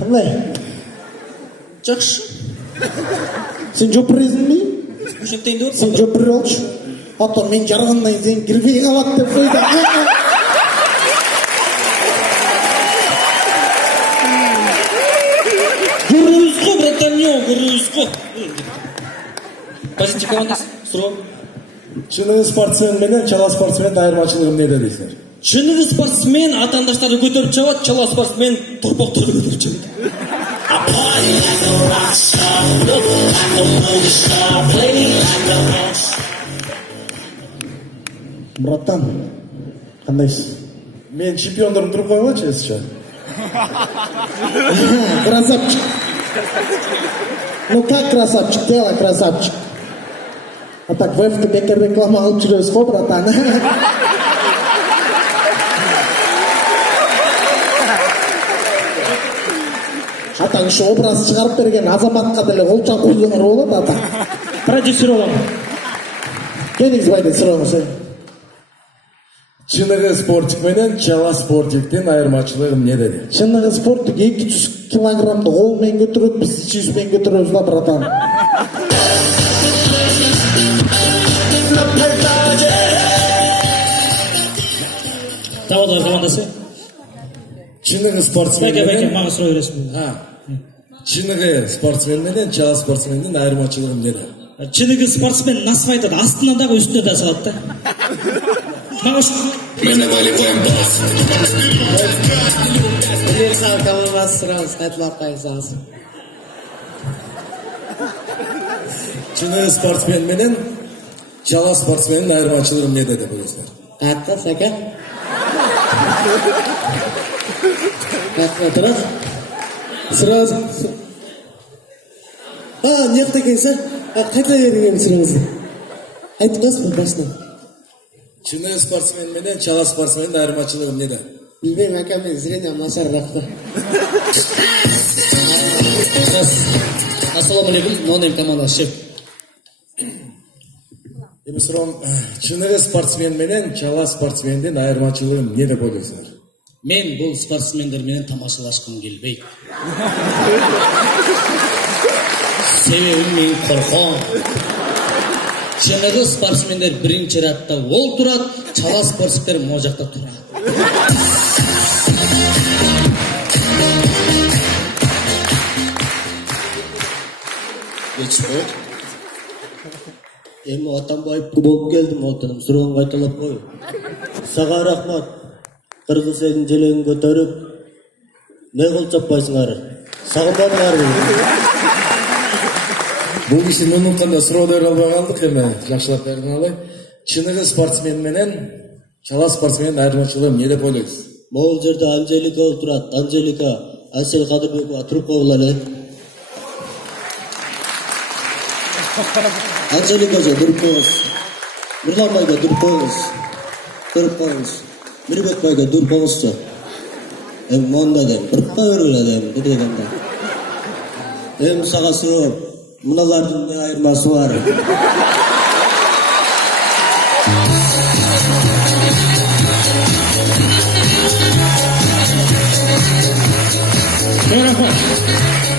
Қандай? Жақсы. Сен жопырезің бе? Үшектейін деп Сен жопыр олшы. Ата мен жарғаннан сен кірбей қалады деп қойды. Грузко, братаньон, грузко. Позиция командасы. Сұрау. Чыныгы спортсмен менен чала спортсмен айырмашылыгы эмнеде дейсиңер? Чыныгы спортсмен атандаштарды көтөрүп чабат, чала спортсмен торпокторду көтөрүп чабат. Братан, қандайсыз? Мен чемпиондорун туруп койгончу эсиче. Красавчик. Ну как красавчик, тело красавчик. А так веб-ті бекер реклама алып жүрөсүз го, братан. Атаң ушу образ чыгарып берген азаматка деле колчан куйгонор болот ата. Продюсер боламын. Кеңизбайды сурооңуз. Чыныгы спортик менен чала спортиктин айырмачылыгы эмнеде дейт? Чыныгы спорттук 200 килограммды кол менен көтөрөт, биз 200 менен көтөрөбүз да, братан. Тавадар командасы. Чыныгы спортсмен Бәке, менен мага суроо бересиң. Чыныгы спортсмен менен чала спортсмендин айырмачылыгы эмнеде? Чыныгы спортсмен насып айтады, астынан дагы үстүнө да салат да. Мага Универсал командасы сұраңыз, қайталап қайсаңыз. Чыныгы спортсмен менен чала спортсмендин айырмачылыгы эмнеде деп ойлойсуңар? Қаққа, сәке? Қаққа тұрады? Сұраңыз. Неқті екенсі? Қайта берген сұраңызды. Айтып қойсыз бұл басынан. Чыныгы спортсмен менен чала спортсмендин айырмачылыгы эмнеде? Білмеймін, әкем мен зрением нашарырақты. Ассалаумалейкум, нонейм командасы шеф. Эми суроом, чыныгы спортсмен менен чала спортсмендин айырмачылыгы эмне деп ойлойсуңар? Мен бұл спортсмендер менен тамашалашкым келбейт. Себеби мен корком. Чыныгы спортсмендер биринчи ратта ол турат, чала спортсмендер могу жакта турат. Geçti. Эми Атамбаевке болуп келдим, отаным суроон кайталап кой. Сага рахмат. Кыргыз элин желегин көтөрүп, не кыл чаппайсыңар? Сагынбадыңарбы? Бул кишини унутканда суроо бере албай калдык, эми жакшылап бердиң алай. Чыныгы спортсмен менен чала спортсмендин айырмачылыгы эмне деп ойлойсуз? Могул жерде Анжелика отурат. Анжелика, Асель Кадырбекова туруп койгула эле. Анжелика же туруп коюңуз. Нурлан байга туруп коюңуз. Туруп коюңуз. Мирбек байга туруп коюңузчу. Эми монда дейм, туруп кое бергиле дейм, дегенде. Эми сага суроо, мыналардын эмне айырмасы бар? Рахмат.